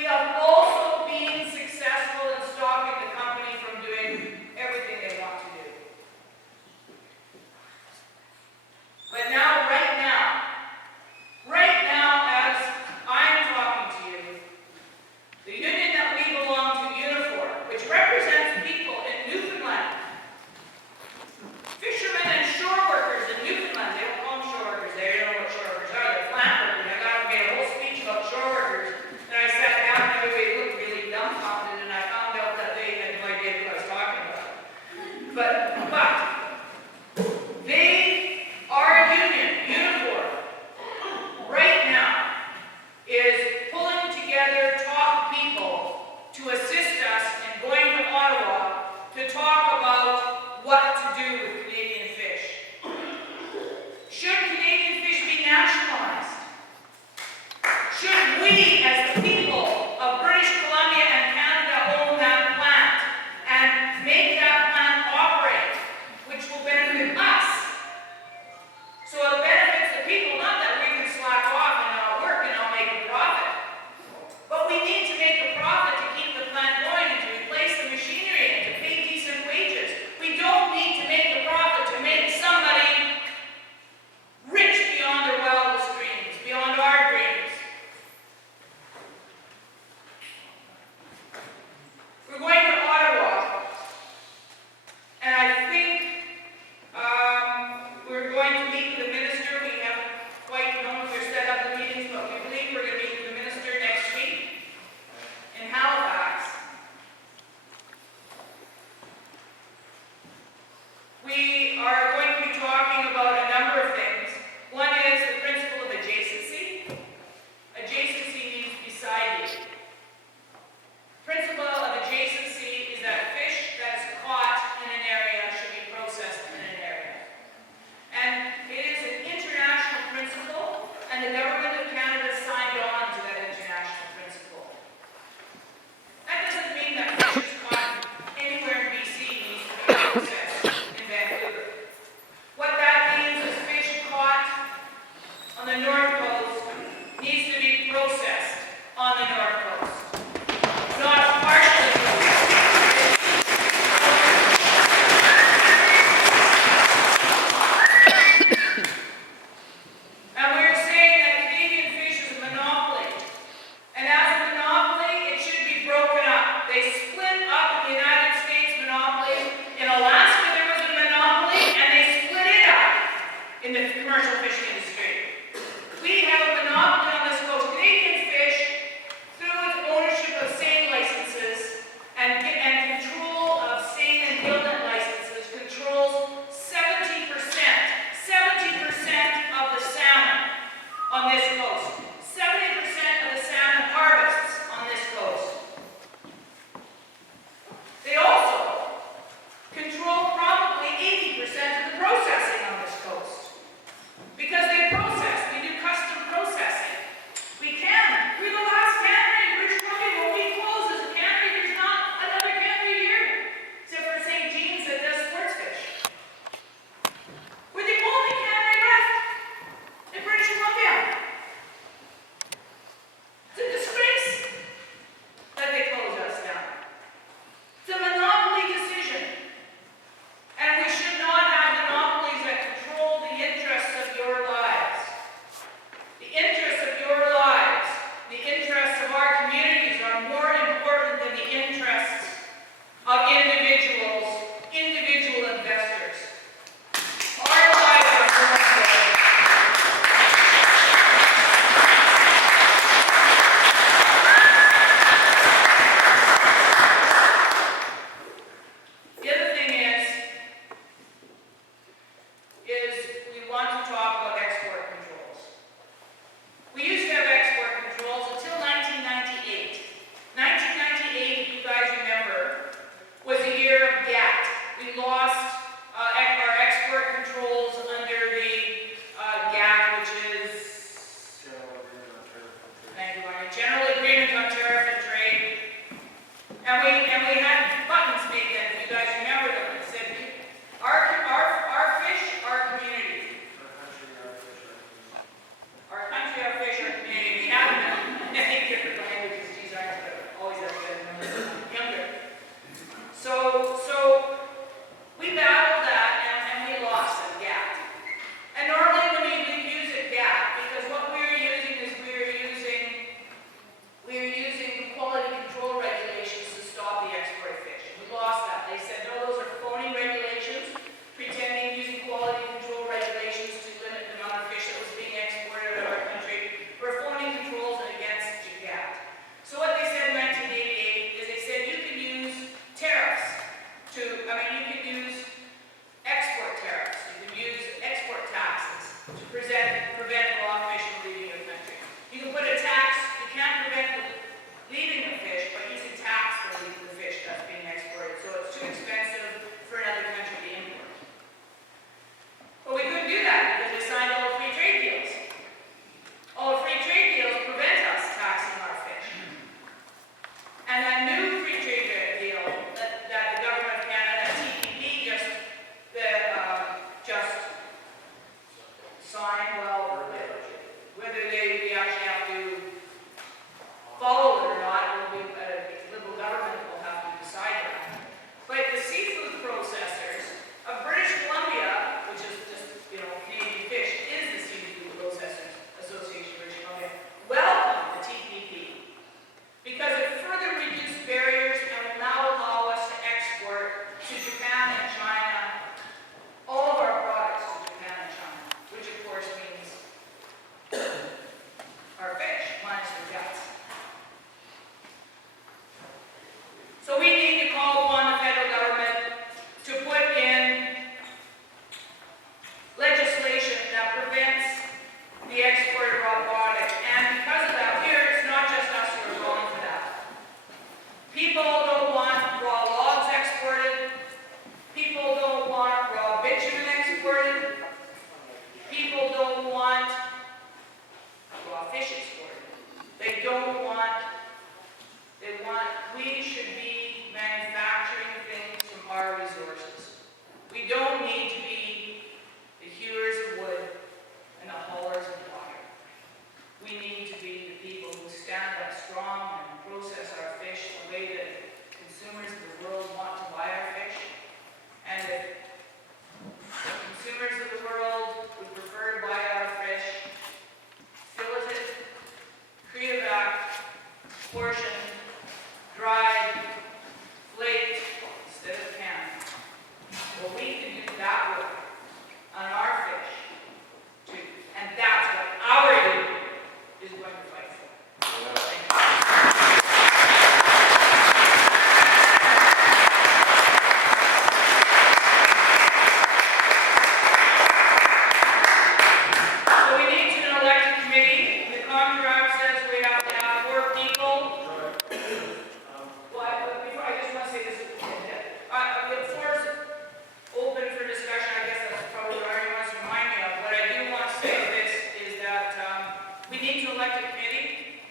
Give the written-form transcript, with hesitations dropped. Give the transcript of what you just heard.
We have also been successful in stopping the company from doing everything they want to do. But now, right now, as I'm talking to you, the union that we belong to, Unifor, which represents people in Newfoundland, fishermen and shore workers in Newfoundland, they don't call them shore workers, they don't know what shore workers are, they're plant workers. I got to make a whole speech about shore workers, and I sat down and everybody looked really dumbfounded, and I found out that they had no idea what I was talking about. But they, our union, Unifor, right now is pulling together top people to assist us in going to Ottawa to talk about what to do with Canadian fish. Should Canadian fish be nationalized? Should we, as the people of British Columbia and Canada, own that plant and make that plant operate, which will benefit us? So it benefits the people, not that we can slack off and not work and not make a profit. But we need to make a profit to keep the plant going and to replace the machinery and to pay decent wages. We don't need to make a profit to make somebody rich beyond their wildest dreams, beyond our dreams. We're going to Ottawa, and I think we're going to meet with the minister. We haven't quite known if we're set up the meetings, but we believe we're going to meet with the minister next week in Halifax. We are going to be talking about a number of things. One is the principle of adjacency. Adjacency means beside you. Principle of adjacency is that fish that is caught in an area should be processed in an area. And it is an international principle, and the government of Canada signed on to that international principle. That doesn't mean that fish is caught anywhere in BC needs to be processed in Vancouver. What that means is fish caught on the North Coast needs to be processed on the North Coast, not partially processed. And we're saying that Canadian fish is a monopoly. And as a monopoly, it should be broken up. They split up the United States monopoly. In Alaska, there was a monopoly, and they split it up in the commercial fishing industry. We have a monopoly on this coast. Canadian fish, through its ownership of seine licenses and control of seine and gillnet licenses, controls 70% of the salmon on this coast. 70% of the salmon harvests on this coast. They also control probably 80% of the processing on this coast. Because they process, we do custom processing. We're the last cannery in British Columbia. When we close as a cannery, there's not another cannery here, except for St. Jean's that does sports fish. We're the only cannery left in British Columbia. It's a disgrace that they close us down. It's a monopoly decision. And we should not have monopolies that control the interests of your lives. The interests of your lives, the interests of our communities are more important than the interests of individual investors. Our lives are more important. The other thing is we want to talk about export controls. We used to have export controls until 1998. 1998, if you guys remember, was a year of GATT. We lost our export controls under the GATT, which is General Agreement on Tariff and Trade. And we had buttons made then, if you guys remember them. It said, our fish, our community. Our country, our fish, our community. We have them in different languages. These aren't portioned, dried, flaked instead of canned. Well, we can do that work on our fish too. And that's what our union is going to fight for. Thank you. So we need to elect a committee. The contract says we have to have 4 people. Well, before, I just want to say this. The floor is open for discussion. I guess that's probably what everyone wants to remind me of. What I do want to say this is that we need to elect a committee.